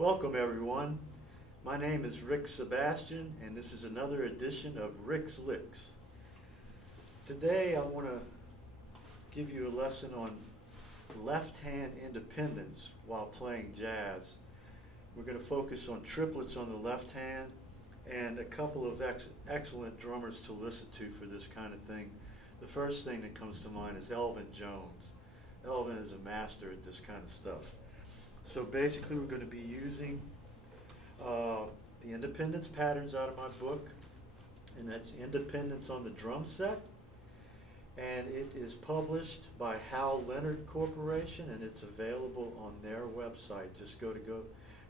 Welcome everyone. My name is Rick Sebastian and this is another edition of Rick's Licks. Today I want to give you a lesson on left hand independence while playing jazz. We're going to focus on triplets on the left hand and a couple of excellent drummers to listen to for this kind of thing. The first thing that comes to mind is Elvin Jones. Elvin is a master at this kind of stuff. So basically we're going to be using the independence patterns out of my book, and that's Independence on the Drum Set, and it is published by Hal Leonard Corporation and it's available on their website. Just go to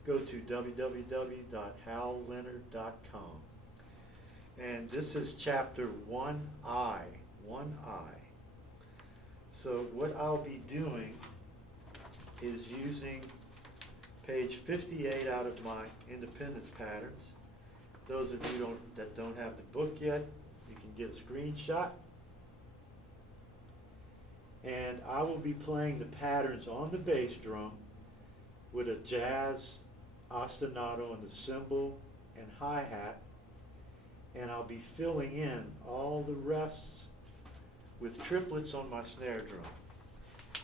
www.halleonard.com. And this is chapter 1I. So what I'll be doing is using page 58 out of my independence patterns. Those of you that don't have the book yet, you can get a screenshot. And I will be playing the patterns on the bass drum with a jazz ostinato on the cymbal and hi-hat, and I'll be filling in all the rests with triplets on my snare drum.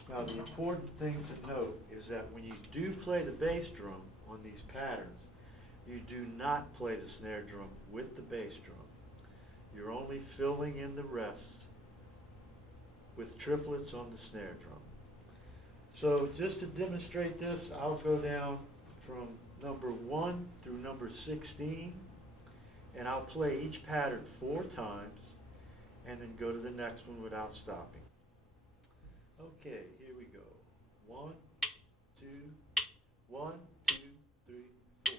Now the important thing to note is that when you do play the bass drum on these patterns, you do not play the snare drum with the bass drum. You're only filling in the rests with triplets on the snare drum. So just to demonstrate this, I'll go down from number 1 through number 16, and I'll play each pattern 4 times and then go to the next one without stopping. Okay, here we go. 1, 2, 1, 2, 3, 4.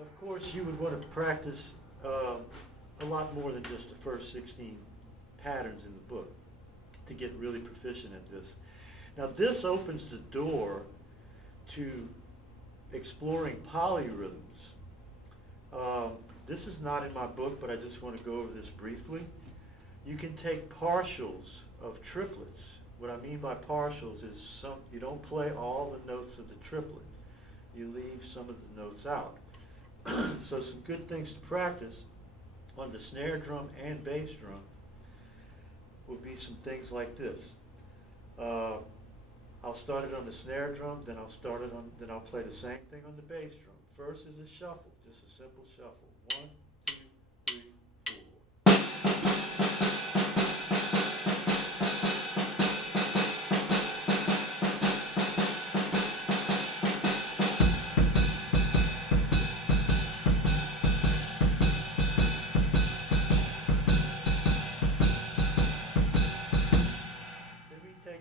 Of course, you would want to practice a lot more than just the first 16 patterns in the book to get really proficient at this. Now this opens the door to exploring polyrhythms. This is not in my book, but I just want to go over this briefly. You can take partials of triplets. What I mean by partials is you don't play all the notes of the triplet. You leave some of the notes out. So some good things to practice on the snare drum and bass drum will be some things like this. I'll start it on the snare drum, then I'll play the same thing on the bass drum. First is a shuffle, just a simple shuffle. 1, 2, 3, 4.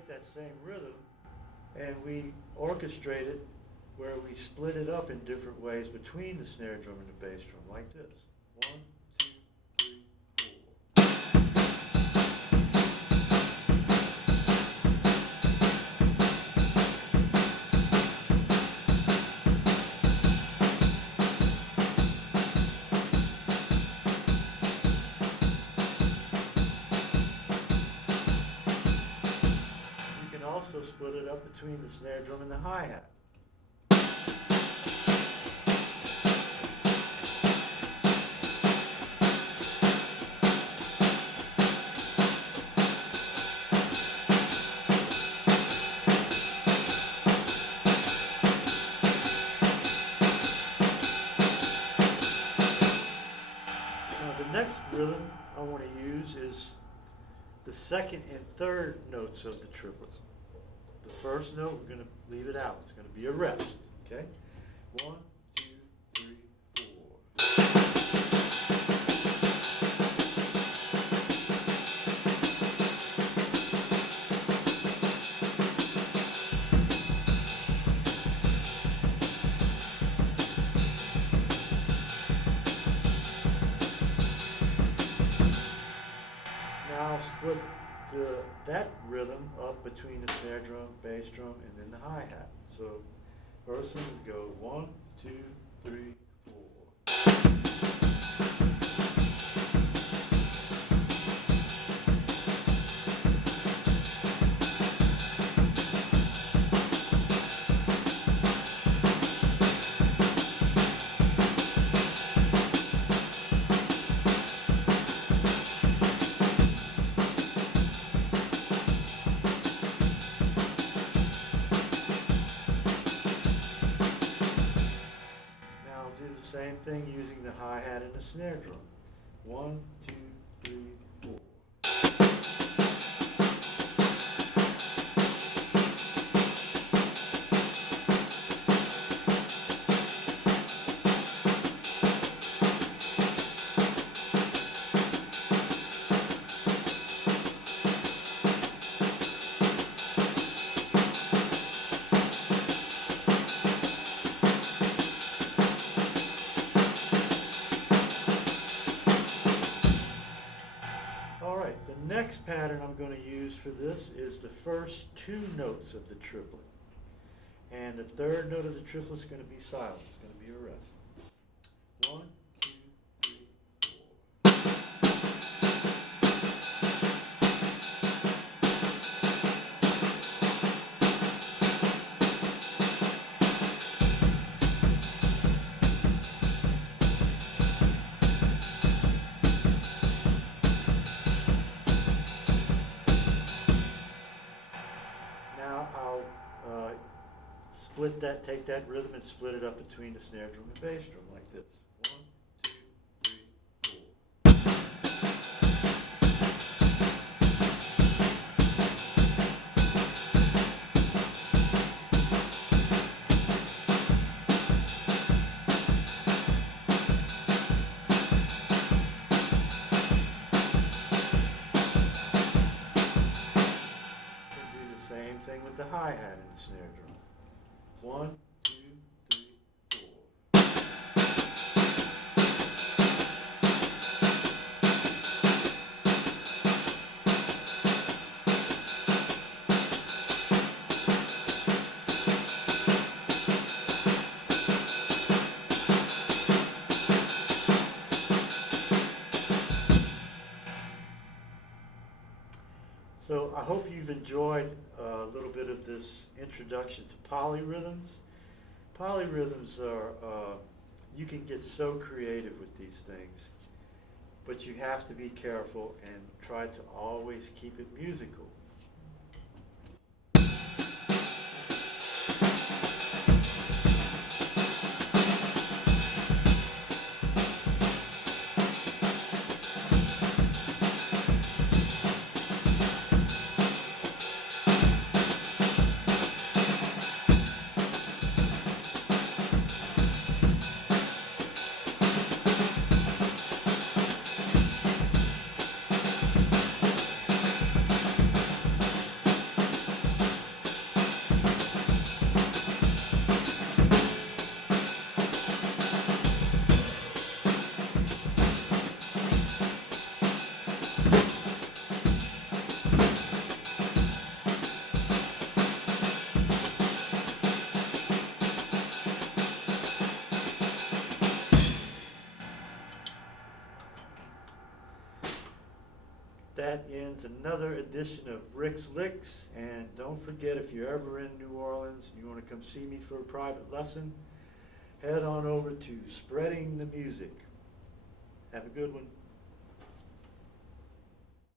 That same rhythm and we orchestrate it where we split it up in different ways between the snare drum and the bass drum, like this. 1, 2, 3, 4. You can also split it up between the snare drum and the hi-hat. The next rhythm I want to use is the second and third notes of the triplets. The first note, we're going to leave it out. It's going to be a rest, okay? 1, 2, 3, 4. I'll split that rhythm up between the snare drum, bass drum, and then the hi-hat. So first one would go 1, 2, 3, 4. Same thing using the hi-hat and the snare drum. 1, 2, 3, 4. The next pattern I'm going to use for this is the first 2 notes of the triplet. And the third note of the triplet is going to be silent. It's going to be a rest. 1, 2, 3, 4. Take that rhythm and split it up between the snare drum and bass drum like this. 1, 2, 3, 4. Do the same thing with the hi-hat and the snare drum. 1, 2, 3, 4. So I hope you've enjoyed a little bit of this introduction to polyrhythms. Polyrhythms are, you can get so creative with these things. but you have to be careful and try to always keep it musical. That ends another edition of Rick's Licks, and don't forget, if you're ever in New Orleans and you want to come see me for a private lesson, head on over to Spreading the Music. Have a good one.